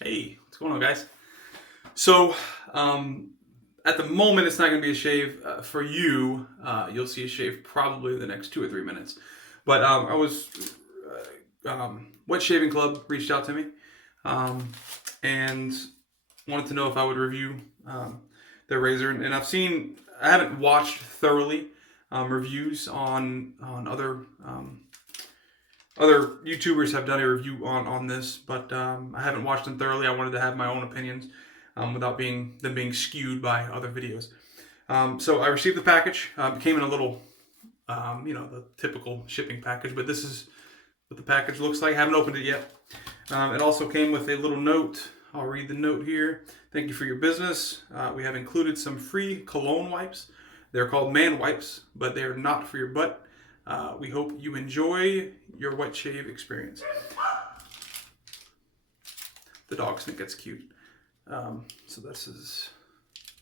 Hey, what's going on, guys? So, at the moment, it's not going to be a shave for you. You'll see a shave probably in the next 2 or 3 minutes. But I was Wet Shaving Club reached out to me and wanted to know if I would review their razor. And I haven't watched thoroughly reviews on other YouTubers have done a review on this, but I haven't watched them thoroughly. I wanted to have my own opinions without them being skewed by other videos. So I received the package. It came in a little, the typical shipping package, but this is what the package looks like. I haven't opened it yet. It also came with a little note. I'll read the note here. Thank you for your business. We have included some free cologne wipes. They're called man wipes, but they're not for your butt. We hope you enjoy your wet shave experience. The dogs think that's cute. So I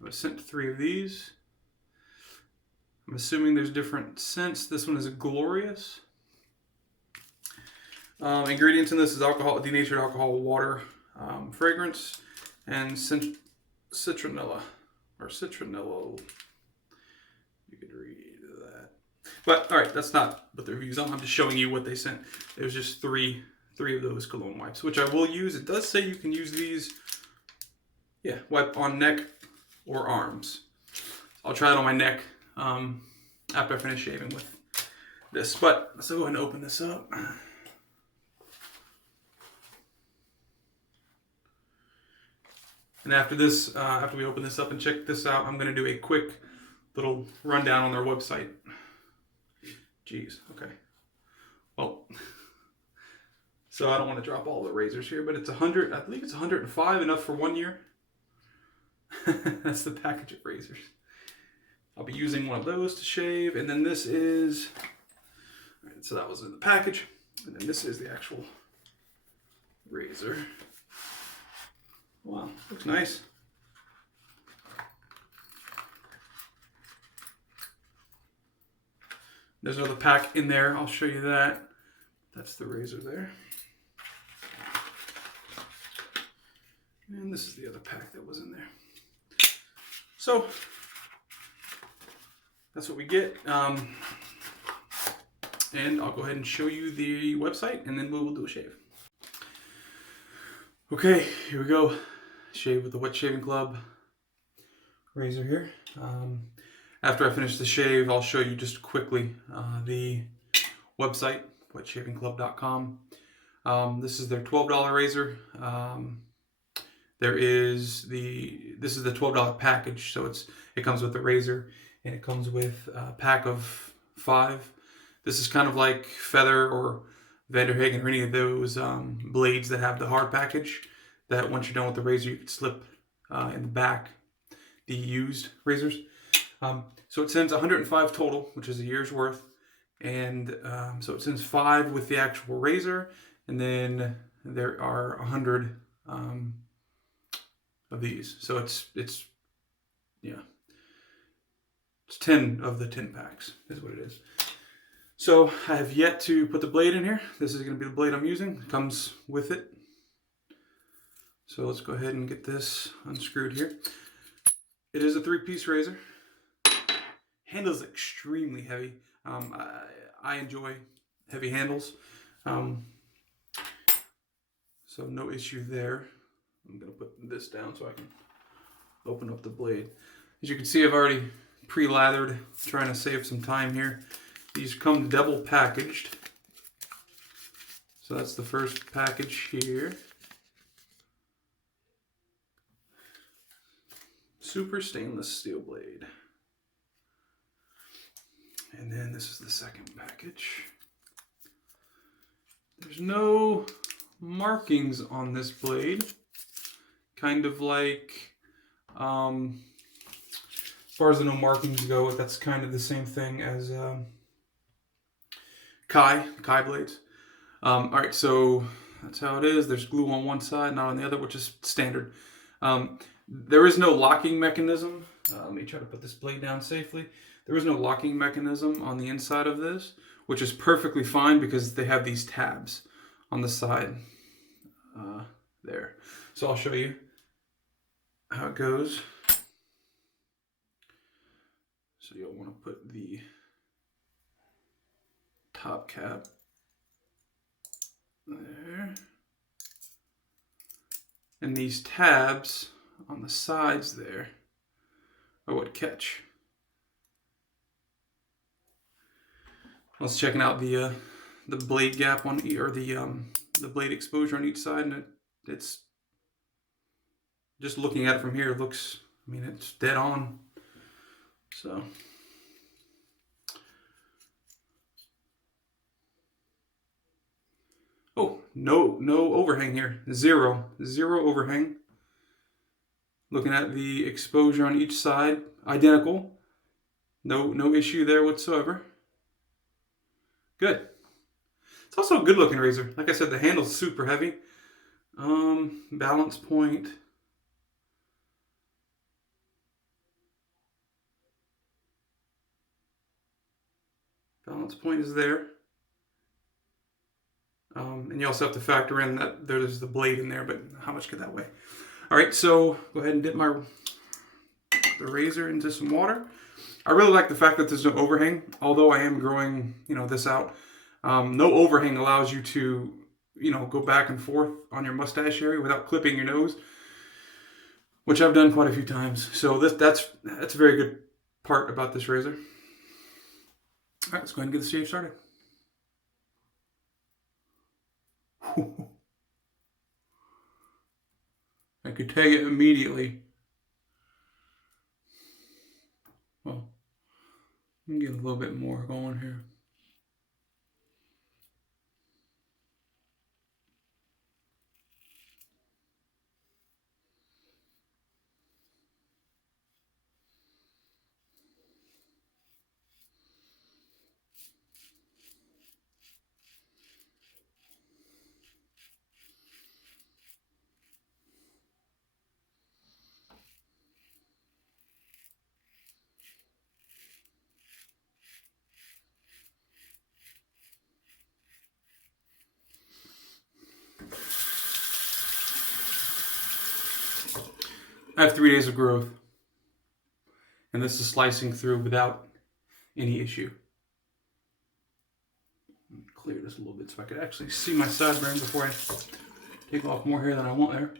was sent 3 of these. I'm assuming there's different scents. This one is a glorious. Ingredients in this is alcohol, denatured alcohol, water, fragrance, and citronella or citronello. You could read that. But all right, that's not what the review's on. I'm just showing you what they sent. It was just three of those cologne wipes, which I will use. It does say you can use these, wipe on neck or arms. I'll try it on my neck after I finish shaving with this. But let's go ahead and open this up. And after this, after we open this up and check this out, I'm going to do a quick little rundown on their website. Jeez, okay. Well, so I don't want to drop all the razors here, but it's 100, I believe it's 105, enough for 1 year. That's the package of razors. I'll be using one of those to shave, and then this is, all right, so that was in the package, and then this is the actual razor. Wow, looks nice. There's another pack in there. I'll show you that. That's the razor there. And this is the other pack that was in there. So, that's what we get. And I'll go ahead and show you the website, and then we will do a shave. Okay, here we go. Shave with the Wet Shaving Club razor here. After I finish the shave, I'll show you just quickly the website, wetshavingclub.com. This is their $12 razor. This is the $12 package, so it comes with the razor, and it comes with a pack of 5. This is kind of like Feather or Vanderhagen or any of those blades that have the hard package that once you're done with the razor, you can slip in the back the used razors. So it sends 105 total, which is a year's worth. And so it sends 5 with the actual razor, and then there are 100 of these. So it's 10 of the 10 packs is what it is. So I have yet to put the blade in here. This is going to be the blade I'm using. It comes with it. So let's go ahead and get this unscrewed here. It is a 3-piece razor. Handle is extremely heavy. I enjoy heavy handles. So no issue there. I'm going to put this down so I can open up the blade. As you can see, I've already pre-lathered, trying to save some time here. These come double packaged. So that's the first package here. Super stainless steel blade. And then this is the second package. There's no markings on this blade. Kind of like, as far as the no markings go, that's kind of the same thing as Kai blades. All right, so that's how it is. There's glue on one side, not on the other, which is standard. There is no locking mechanism. Let me try to put this blade down safely. There is no locking mechanism on the inside of this, which is perfectly fine because they have these tabs on the side there. So I'll show you how it goes. So you'll want to put the top cap there. And these tabs on the sides there are what catch. I was checking out the blade gap on or the blade exposure on each side, and it's just looking at it from here. It looks, I mean, it's dead on. So. Oh, no overhang here. Zero overhang. Looking at the exposure on each side, identical. No issue there whatsoever. Good. It's also a good looking razor. Like I said, the handle's super heavy. Balance point. Balance point is there. And you also have to factor in that there's the blade in there, but how much could that weigh? All right, so go ahead and dip the razor into some water. I really like the fact that there's no overhang, although I am growing, this out. No overhang allows you to, go back and forth on your mustache area without clipping your nose, which I've done quite a few times. So that's a very good part about this razor. All right, let's go ahead and get the shave started. I could tell you immediately. Well, let me get a little bit more going here. I have 3 days of growth, and this is slicing through without any issue. Clear this a little bit so I could actually see my sideburn before I take off more hair than I want there.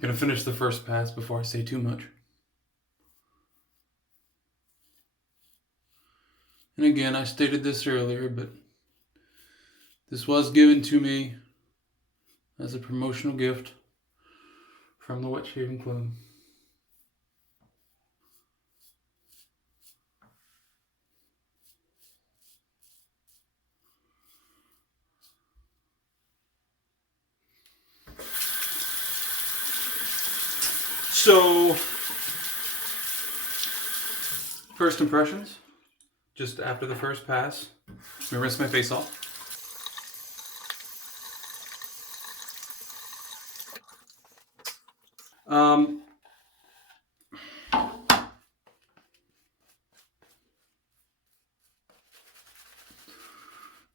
I'm going to finish the first pass before I say too much. And again, I stated this earlier, but this was given to me as a promotional gift from the Wet Shaving Club. So, first impressions, just after the first pass. Let me rinse my face off.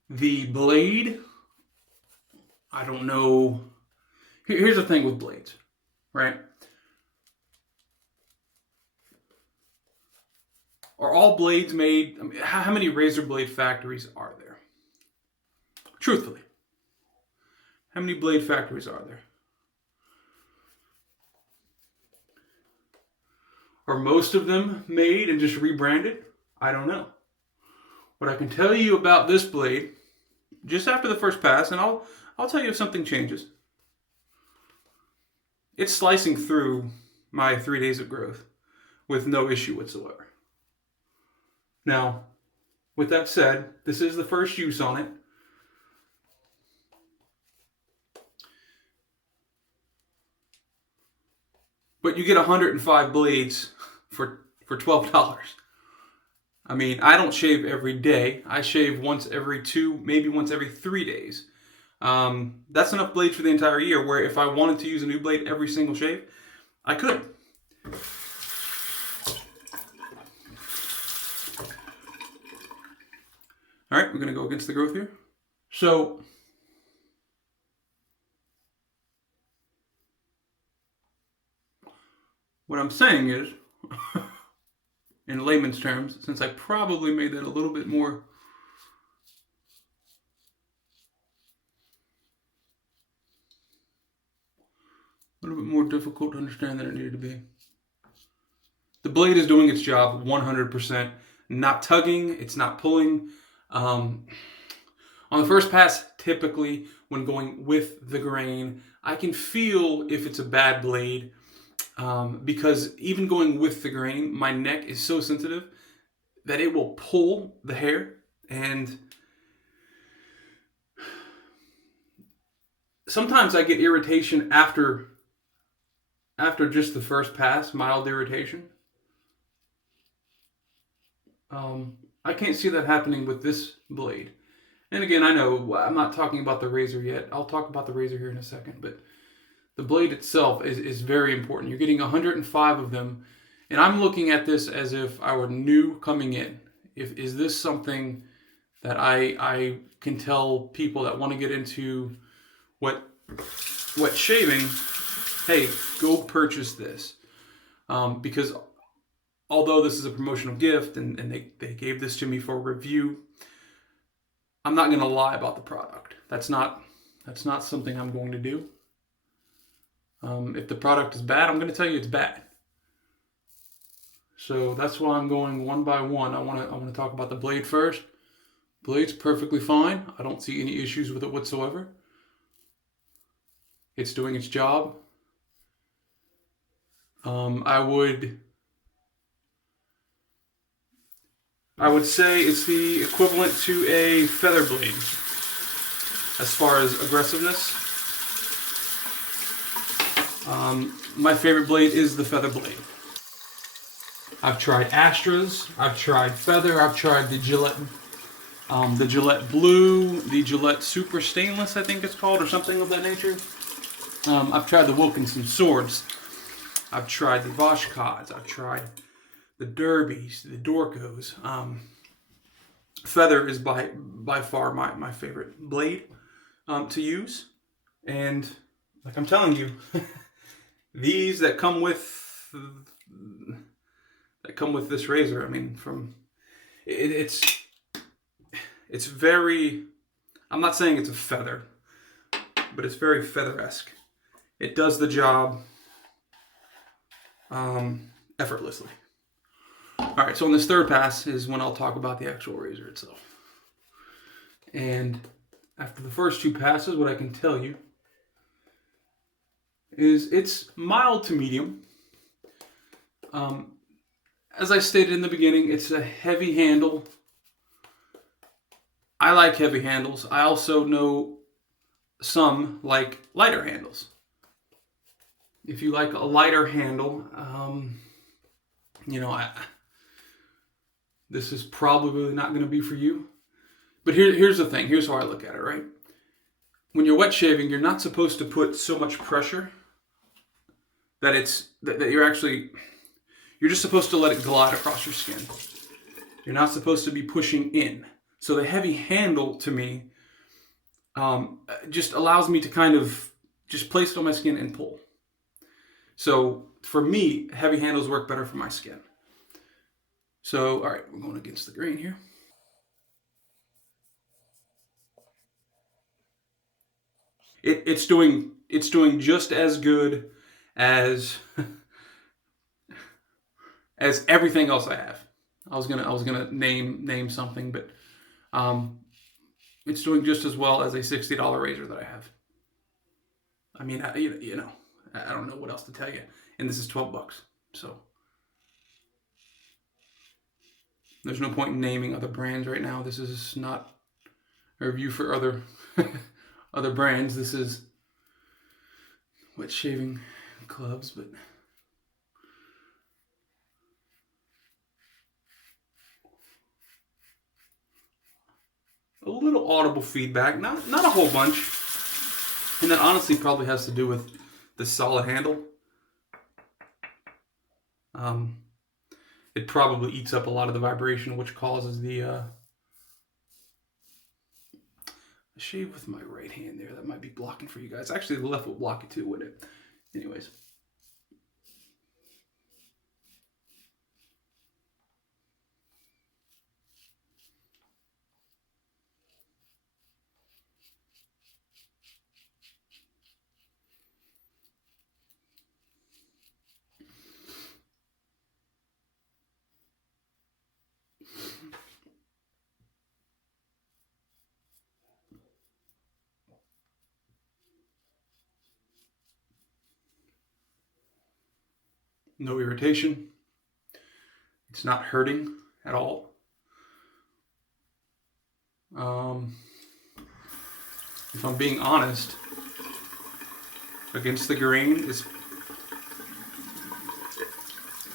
The blade, I don't know. Here's the thing with blades, right? Are all blades made? I mean, how many razor blade factories are there? Truthfully, how many blade factories are there? Are most of them made and just rebranded? I don't know. What I can tell you about this blade, just after the first pass, and I'll tell you if something changes. It's slicing through my 3 days of growth. with no issue whatsoever. Now, with that said, this is the first use on it. But you get 105 blades for $12. I mean, I don't shave every day. I shave once every 2, maybe once every 3 days. That's enough blades for the entire year, where if I wanted to use a new blade every single shave, I could. All right, we're going to go against the growth here. So, what I'm saying is, in layman's terms, since I probably made that a little bit more difficult to understand than it needed to be. The blade is doing its job 100%. Not tugging, it's not pulling. On the first pass, typically, when going with the grain, I can feel if it's a bad blade, because even going with the grain, my neck is so sensitive that it will pull the hair, and sometimes I get irritation after just the first pass, mild irritation. I can't see that happening with this blade. And again, I know I'm not talking about the razor yet. I'll talk about the razor here in a second, but the blade itself is very important. You're getting 105 of them, and I'm looking at this as if I were new coming in. Is this something that I can tell people that want to get into wet shaving, hey, go purchase this, because although this is a promotional gift and they gave this to me for review, I'm not going to lie about the product. That's not something I'm going to do. If the product is bad, I'm going to tell you it's bad. So that's why I'm going one by one. I want to talk about the blade first. Blade's perfectly fine. I don't see any issues with it whatsoever. It's doing its job. I would say it's the equivalent to a feather blade as far as aggressiveness. My favorite blade is the feather blade. I've tried Astras, I've tried Feather, I've tried the Gillette Blue, the Gillette Super Stainless, I think it's called, or something of that nature. I've tried the Wilkinson Swords. I've tried the Voshkods. I've tried the Derbies, the Dorcos. Feather is by far my favorite blade to use. And like I'm telling you, these that come with this razor, I mean, it's very, I'm not saying it's a feather, but it's very feather-esque. It does the job effortlessly. All right, so on this third pass is when I'll talk about the actual razor itself. And after the first 2 passes, what I can tell you is it's mild to medium. As I stated in the beginning, it's a heavy handle. I like heavy handles. I also know some like lighter handles. If you like a lighter handle, this is probably not going to be for you. But here's the thing. Here's how I look at it, right? When you're wet shaving, you're not supposed to put so much pressure that you're just supposed to let it glide across your skin. You're not supposed to be pushing in. So the heavy handle, to me, just allows me to kind of just place it on my skin and pull. So for me, heavy handles work better for my skin. So, all right, we're going against the grain here. It's doing just as good as as everything else I have. I was gonna name something, but it's doing just as well as a $60 razor that I have. I mean, I don't know what else to tell you, and this is $12, so There's no point in naming other brands right now. This is not a review for other other brands. This is wet shaving clubs, but a little audible feedback, not a whole bunch, and that honestly probably has to do with the solid handle. It probably eats up a lot of the vibration, which causes the shave with my right hand there. That might be blocking for you guys. Actually, the left will block it too, wouldn't it? Anyways. No irritation. It's not hurting at all. If I'm being honest, against the grain is...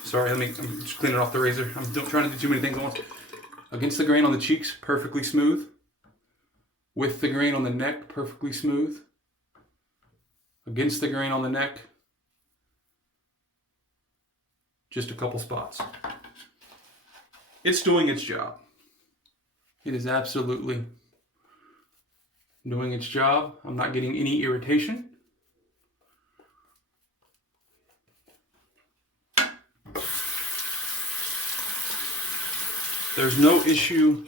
Sorry, I'm just cleaning off the razor. I'm trying to do too many things at once. Against the grain on the cheeks, perfectly smooth. With the grain on the neck, perfectly smooth. Against the grain on the neck, just a couple spots. It's doing its job. It is absolutely doing its job. I'm not getting any irritation. There's no issue.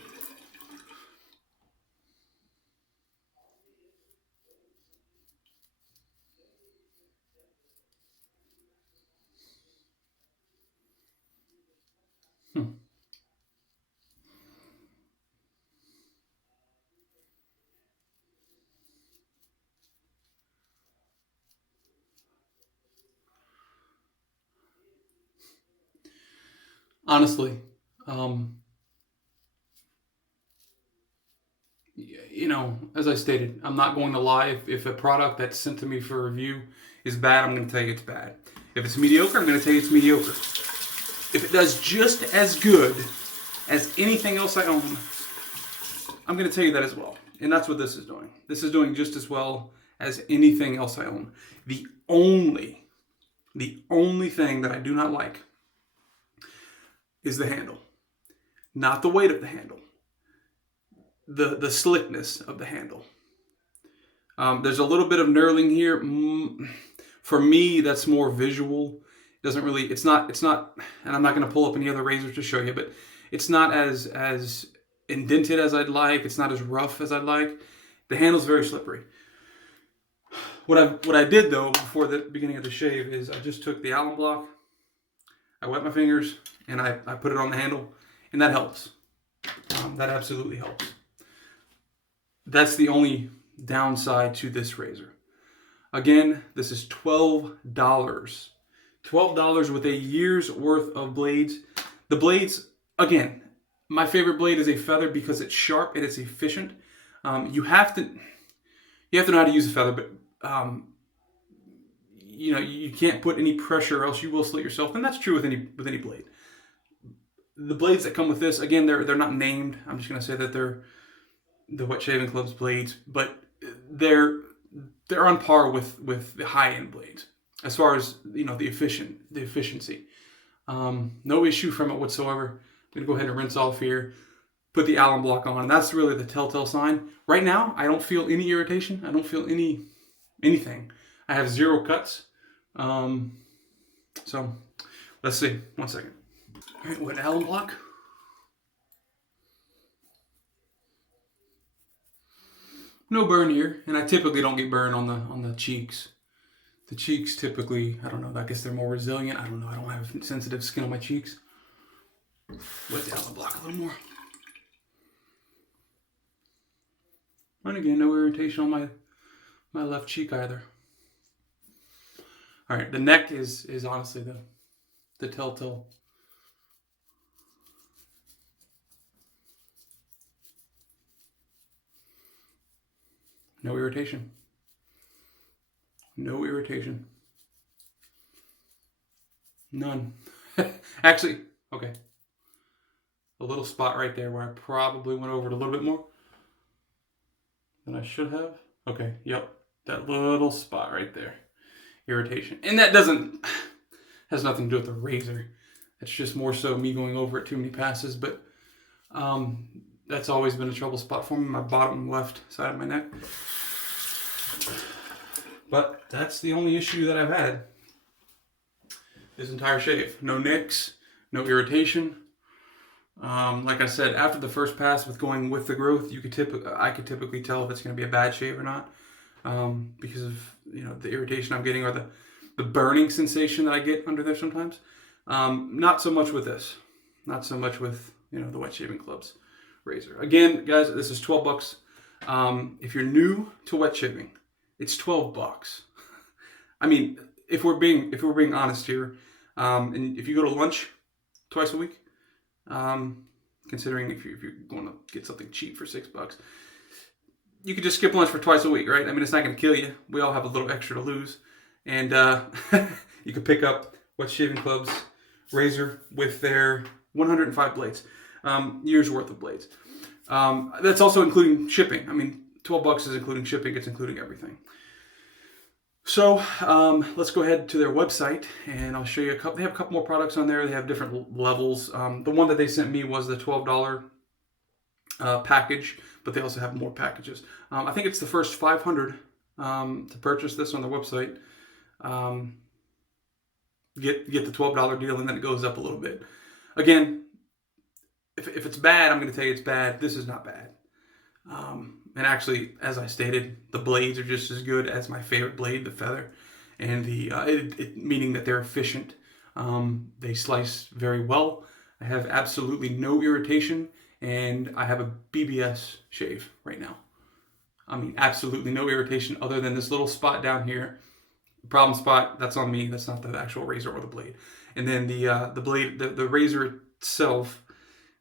Honestly, you know, as I stated, I'm not going to lie. If a product that's sent to me for review is bad, I'm going to tell you it's bad. If it's mediocre, I'm going to tell you it's mediocre. If it does just as good as anything else I own, I'm going to tell you that as well. And that's what this is doing. This is doing just as well as anything else I own. The only thing that I do not like is the handle. Not the weight of the handle. The slickness of the handle. There's a little bit of knurling here. For me, that's more visual. It doesn't really, it's not, and I'm not going to pull up any other razors to show you, but it's not as indented as I'd like. It's not as rough as I'd like. The handle's very slippery. What I did though before the beginning of the shave is I just took the Allen block, I wet my fingers, and I put it on the handle, and that helps. That absolutely helps. That's the only downside to this razor. Again, this is $12. $12 with a year's worth of blades. The blades, again, my favorite blade is a feather because it's sharp and it's efficient. You have to know how to use a feather, but you know, you can't put any pressure or else you will slit yourself, and that's true with any blade. The blades that come with this, again, they're not named. I'm just gonna say that they're the Wet Shaving Club's blades, but they're on par with the high-end blades as far as, you know, the efficiency. No issue from it whatsoever. I'm gonna go ahead and rinse off here, put the Allen block on, and that's really the telltale sign. Right now, I don't feel any irritation. I don't feel anything. I have 0 cuts. So let's see. 1 second. All right, wet Allen block. No burn here, and I typically don't get burn on the cheeks. The cheeks typically, I don't know, I guess they're more resilient. I don't know, I don't have sensitive skin on my cheeks. Wet the Allen block a little more. And again, no irritation on my left cheek either. All right, the neck is honestly the telltale. No irritation. No irritation. None. Actually, okay. A little spot right there where I probably went over it a little bit more than I should have. Okay, yep. That little spot right there. Irritation. And that has nothing to do with the razor. It's just more so me going over it too many passes, but that's always been a trouble spot for me, my bottom left side of my neck. But that's the only issue that I've had this entire shave. No nicks, no irritation. Like I said, after the first pass with going with the growth, I could typically tell if it's going to be a bad shave or not, because of the irritation I'm getting or the burning sensation that I get under there sometimes. Not so much with this, not so much with the wet shaving clubs razor. Again, guys, this is $12. If you're new to wet shaving, it's $12. I mean, if we're being honest here, and if you go to lunch twice a week, considering if you're going to get something cheap for $6, you could just skip lunch for twice a week, right? I mean, it's not going to kill you. We all have a little extra to lose, and you could pick up wet shaving clubs razor with their 105 blades, years worth of blades. That's also including shipping. I mean, $12 is including shipping. It's including everything. So let's go ahead to their website and I'll show you they have a couple more products on there. They have different levels. The one that they sent me was the $12 package, but they also have more packages. I think it's the first 500 to purchase this on their website. Get the $12 deal, and then it goes up a little bit. Again, if it's bad, I'm going to tell you it's bad. This is not bad. And actually, as I stated, the blades are just as good as my favorite blade, the feather, and meaning that they're efficient. They slice very well. I have absolutely no irritation, and I have a BBS shave right now. I mean, absolutely no irritation other than this little spot down here. Problem spot, that's on me. That's not the actual razor or the blade. And then the blade, the razor itself,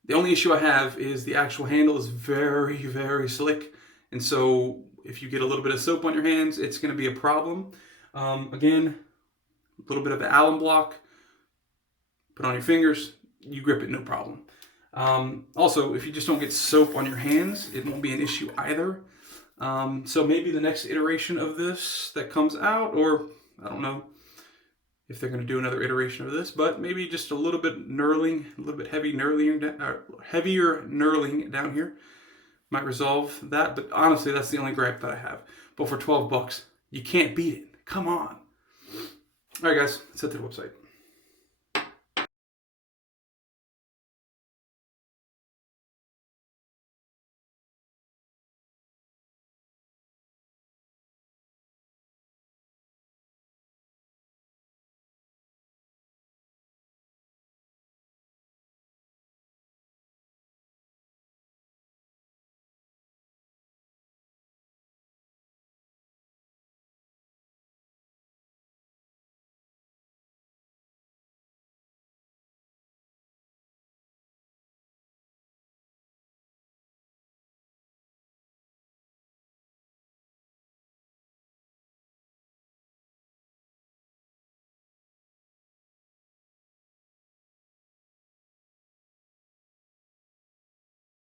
the only issue I have is the actual handle is very, very slick. And so if you get a little bit of soap on your hands, it's going to be a problem. Again, a little bit of an alum block. Put on your fingers, you grip it, no problem. Also, if you just don't get soap on your hands, it won't be an issue either. So maybe the next iteration of this that comes out, or I don't know if they're going to do another iteration of this, but maybe just a little bit knurling, a little bit heavier knurling down here might resolve that. But honestly, that's the only gripe that I have. But for $12, you can't beat it. Come on. All right, guys, let's head to the website.